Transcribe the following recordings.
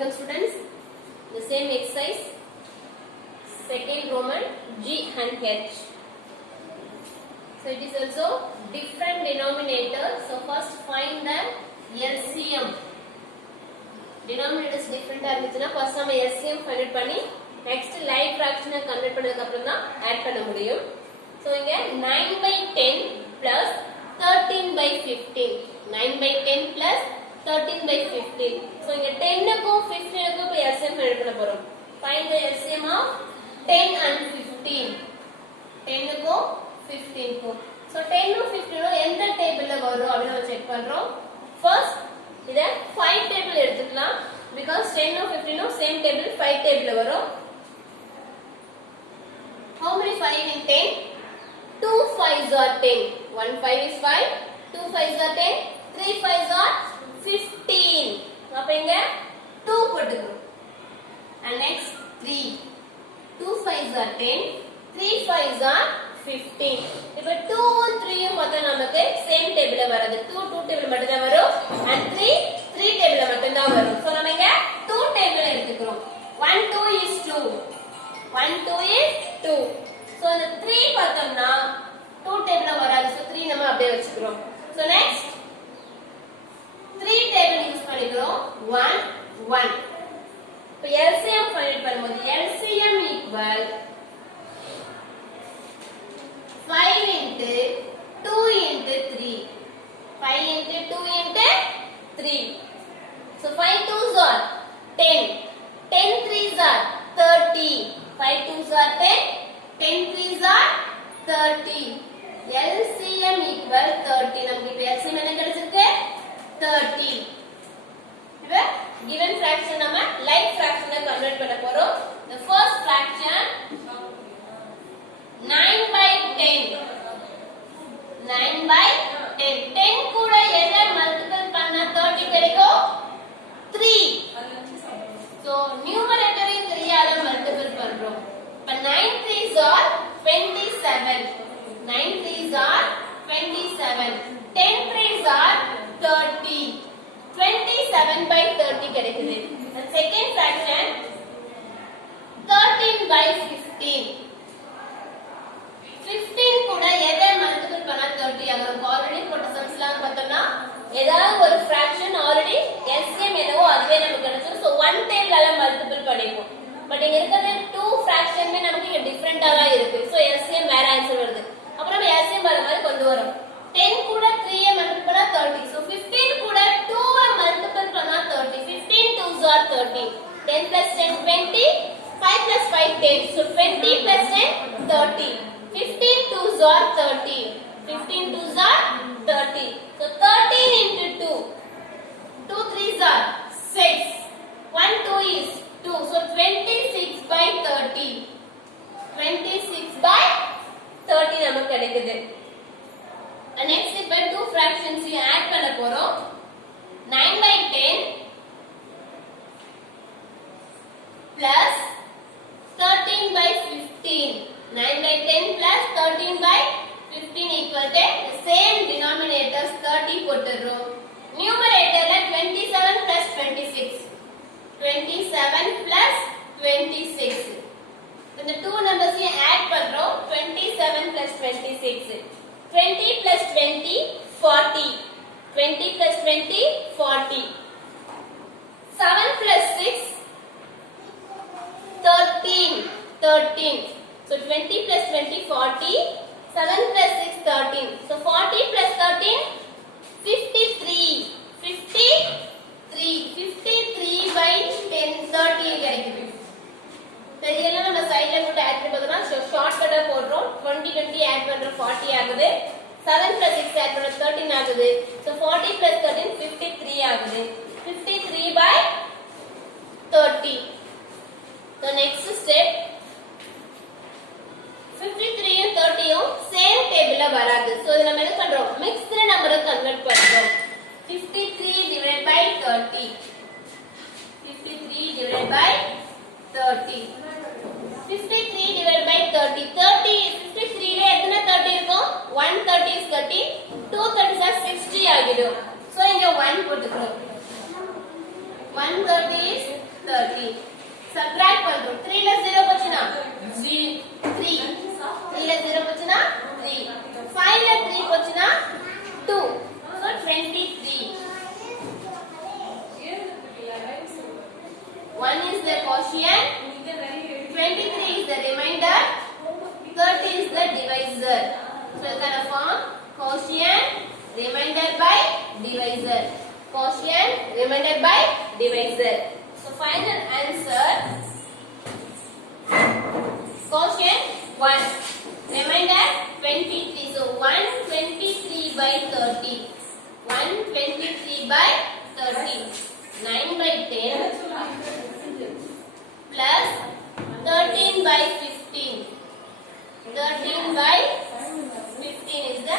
Welcome students. The same exercise, second Roman G and H. So it is also different denominator. So first find the LCM. Denominator is different. First நம்ம LCM find it பண்ணி next like fraction convert பண்ணதுக்கு அப்புறம் தான் add பண்ண முடியும். So இங்க 9 by 10 plus 13 by 15. 9 by 10 plus 13 by 15. So இங்க 10 க்கும் 15 க்கும் இப்ப LCM find பண்ண போறோம். Find the LCM of 10 and 15. 10 க்கும் 15 க்கும். So 10 க்கும் 15 க்கும் எந்த டேபிள்ல வரும் அப்படினு நம்ம செக் பண்றோம். First இத 5 டேபிள் எடுத்துக்கலாம் because 10 க்கும் 15 க்கும் same table 5 டேபிள்ல வரும். How many 5 in 10? 2 5s are 10. 1 5 is 5, 2 5s are 10, 3 5s are 15. அப்ப இங்க 2 போட்டுக்கிறோம். And next 3. 2 5s are 10, 3 5s are 15. இப்ப 2 and 3 யும் பார்த்தா நமக்கு same table வராது. 2 table மட்டும் தான் வரும் and 3 table மட்டும் தான் வரும். சோ நம்ம இங்க 2 table எடுத்துக்கிறோம். 1 2 is 2. 1 2 is 2. So இந்த 3 பார்த்தோம்னா 2 table வராது. So 3 நம்ம அப்படியே வச்சுக்கிறோம். So next 3 table யூஸ் பண்ணிக்கிறோம். 1 1. இப்போ LCM ஃபைண்ட் பண்ணும்போது LCM equal 5 into 2 into 3. 5 into 2 into 3. So 5 2s are 10. 10 3s are 30. 5 2s are 10. 10 3s are 30. LCM equal 30. நமக்கு இப்போ LCM என்ன கிடைச்சிருக்கு? 30. இப்போ given fraction நம்ம like fraction convert பண்ண போறோம். The first fraction 9 by 10. 9 by 10. 10 கூட எதை multiple பண்ணா 30 கிடைக்கும்? 3. So numerator 3 ஆல multiple பண்றோம். இப்ப 9 3s are 27. 9 3s are 27. 10 3s are 30. 27 by 30 கிடைக்குது. The second fraction 13 by 15. 15 கூட எதை மல்டிபிள் பண்ணா 30 ஆகும். ஆல்ரெடி போட்ட சம்ஸ்லாம் பார்த்தோம்னா ஏதாவது ஒரு fraction ஆல்ரெடி LCM என்னவோ அதுவே நமக்கு கிடைச்சிரும். சோ 1 டேபிளால மல்டிபிள் பண்ணிப்போம். பட் இங்க இருக்கிறது 2 ஃபிராக்ஷன்மே நமக்கு இங்க டிஃபரண்டா தான் இருக்கு. சோ LCM வேற ஆன்சர் வருது. அப்புறம் நம்ம LCM வர மாதிரி கொண்டு வரோம். 10 கூட 3 ஐ மல்டிபிள் பண்ணா 30. சோ 15 கூட 2 ஐ மல்டிபிள் பண்ணா 30. 15 2s are 30. 10 plus 10 20. 5 plus 5 10. So 20 plus 10 30. 15 2s are 30. 15 2s are 30. So 13 into 2. 2 3s are 6. 1 2 is 2. So 26 by 30. 26 by 30 நமக்கு கிடைக்குது. Next இப்ப 2 fractions add பண்ண போறோம். 9 by 10 plus 13 by 15. 9 by 10 plus 13 by 15 equal to the same denominators 30 போட்டுறோம். Numeratorல 27 plus 26. 27 plus 26. இந்த two numbers add பண்றோம். 27 plus 26. 20 plus 20 40. 20 plus 20 40. 7 plus 6 13. 13. So 20 plus 20 40. 7 plus 6 13. So 40 plus 13 53. 53. 53 by 10 30 கிடைக்குது. இதெல்லாம் நம்ம சைடுல போட்டு ஆட் பண்ணி பார்த்தோம்னா ஷார்ட்கட்டா போடுறோம். 20 20 ஆட் பண்றோம் 40 ஆகுது. 7 plus 6 ஆட் பண்ணா 13 ஆகுது. So 40 plus 13 53 ஆகுது. 53 by 30. So next step 53 யும் 30 யும் சேம் டேபிள்ல வராது. So இத நம்ம என்ன பண்றோம்? மிக்ஸ்ட் நம்பரை கன்வர்ட் பண்றோம். 53 divided by 30. 53 divided by 30. 53 divided by 30. 30 53 ல எத்தனை 30 இருக்கும்? 1 30 is 30. 2 30s are 60 ஆகிடும். So இங்க 1 போட்டுக்கிறோம். 1 30 is 13. Subtract பண்றோம். 3 ல 0 போச்சுனா 3. 3 ல 0 போச்சுனா 3. 5 ல 3 போச்சுனா 2. So 23. 1 is the quotient, 23 is the remainder, 30 is the divisor. So you can form quotient remainder by divisor. Quotient remainder by divisor. So final answer, quotient 1, remainder 23. So 123 by 30. 123 by 30. 9 by 10 plus 13 by 15. 13 by 15 is the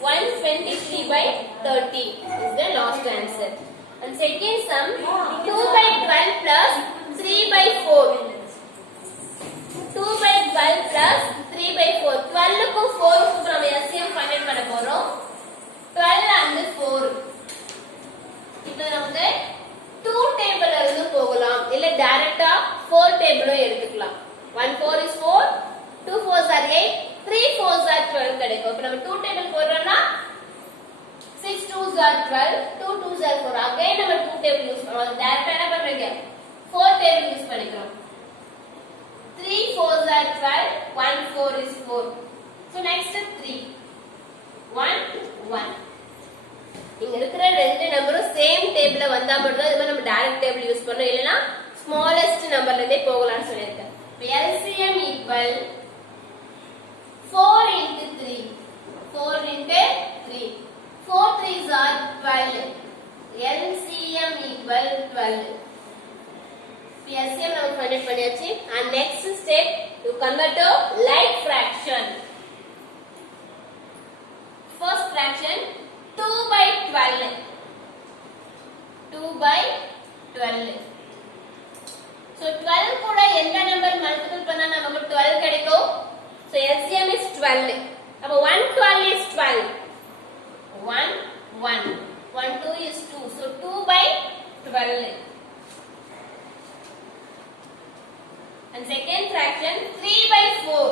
123 by 30 is the last answer. And second sum, 2 by 12 plus 3 by 4. 2 by 12 plus 3 by 4. 12 க்கு 4 க்கு நம்ம LCM find பண்ண போறோம். 12 and 4. இப்போ நமக்கு 2 டேபிள்ல இருந்து போகலாம் இல்ல டைரக்ட்டா 4 டேபிளும் எடுத்துக்கலாம். 1 4 is 4, 2 4s are 8, 3 4s are 12 கிடைக்கும். இப்போ நம்ம 2 டேபிள் போடுறோம்னா 6 2s are 12, 2 2s are 4. Again நம்ம 2 டேபிள் யூஸ் பண்ணுவோம். டைரக்ட்டா என்ன பண்றீங்க? 4 டேபிள் யூஸ் பண்ணிக்கிறோம். 3 4s are 12, 1 4 is 4. So next 3 1 1. இங்க இருக்கிற ரெண்டு நம்பரும் சேம் டேபிள்ல வந்தா மட்டும் தான் இது நம்ம டைரக்ட் டேபிள் யூஸ் பண்ணோம், இல்லனா ஸ்மாலஸ்ட் நம்பர்ல இருந்தே போகலாம்னு சொல்லிருக்கேன். இப்போ LCM equal 4 into 3. 4 into 3. 4 3s are 12. LCM equal 12. LCM நம்ம ஃபைண்ட் பண்ணியாச்சு. And next step you convert to like fraction. First fraction 2 by 12. 2 by 12. So 12 கூட எந்த நம்பர் மல்டிபிள் பண்ணா நமக்கு 12 கிடைக்கும்? So LCM is 12. அப்ப 1 12 is 12. 1 1. 1 2 is 2. So 2 by 12. And second fraction 3 by 4.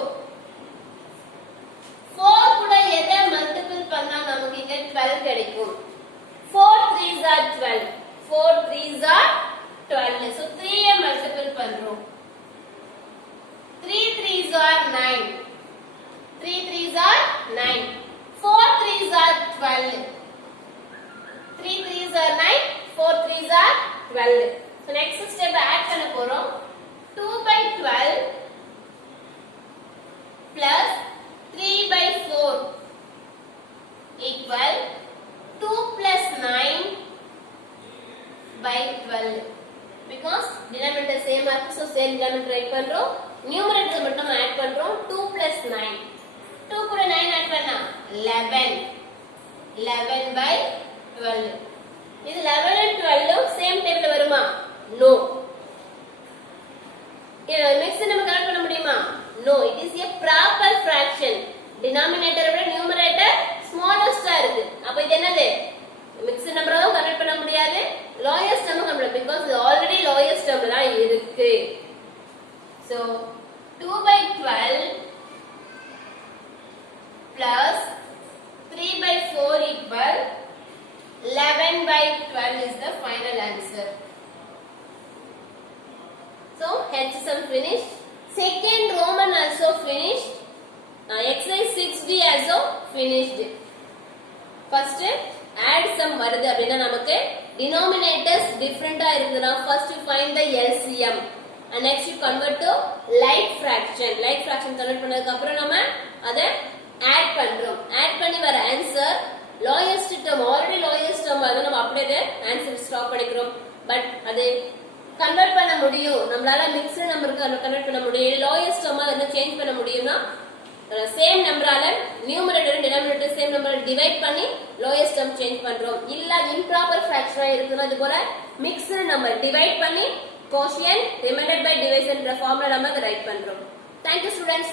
4 கூட எதை மல்டிபிள் பண்ணா நமக்கு இங்க 12 கிடைக்கும்? 4 3s are 12. 4 3s are 12. So 3 I multiple பண்றோம். 3 3s are 9. 3 3s are 9. 4 3s are 12. 3 3s are 9. 4 3s are 12. So next step add பண்ண போறோம். 2 by 12 plus 3 by 4 equal 2 plus 9 by 12. Because denominator same ஆ இருக்கு, so same denominator write பண்றோம். numerator மட்டும் add பண்றோம். 2 plus 9. 2 கூட 9 add பண்ணா 11. 11 by 12. இது 11 and 12 same டேபிள்ல வருமா? No. இது மிக்ஸ் நம்ம கனெக்ட் பண்ண முடியுமா? No, it is a proper fraction. Denominator விட numerator smallest ஆ இருக்கு. அப்ப இது என்னது? மிக்ஸ் நம்பரும் கனெக்ட் பண்ண முடியாது, lowest term கனெக்ட் பண்ண because இது already lowest term தான் இருக்கு. So 2 by 12 plus 3 by 4 equal 11 by 12 is the final answer. So hence sum finished. Second Roman also finished. Exercise 6D also finished. First add sum வருது அப்படினா நமக்கு denominators different ஆ இருக்குதுனா first you find the LCM and next you convert to like fraction. Like fraction convert பண்ணதுக்கு அப்புறம் நாம அத add பண்றோம். add பண்ணி வர answer lowest term, already lowest term அத நம்ம அப்படியே answer ஸ்டாப் பண்ணிக்கிறோம். பட் அது கன்வர்ட் பண்ண முடியும், நம்மளால மிக்ஸ்டு நம்பருக்கு கன்வர்ட் பண்ண முடியும், லோயஸ்ட் டேர்மா என்ன சேஞ்ச் பண்ண முடியும்னா சேம் நம்பரால நியூமரேட்டர் டினாமினேட்டர் சேம் நம்பரை டிவைட் பண்ணி லோயஸ்ட் டேர்ம் சேஞ்ச் பண்றோம். இல்ல இம்ப்ராப்பர் ஃபிராக்ஷனா இருக்குன்னா இது போல மிக்ஸ்டு நம்பர் டிவைட் பண்ணி கோஷியன்ட் ரிமைண்டட் பை டிவைசர்ன்ற ஃபார்முலா நம்ம ரைட் பண்றோம். Thank you students.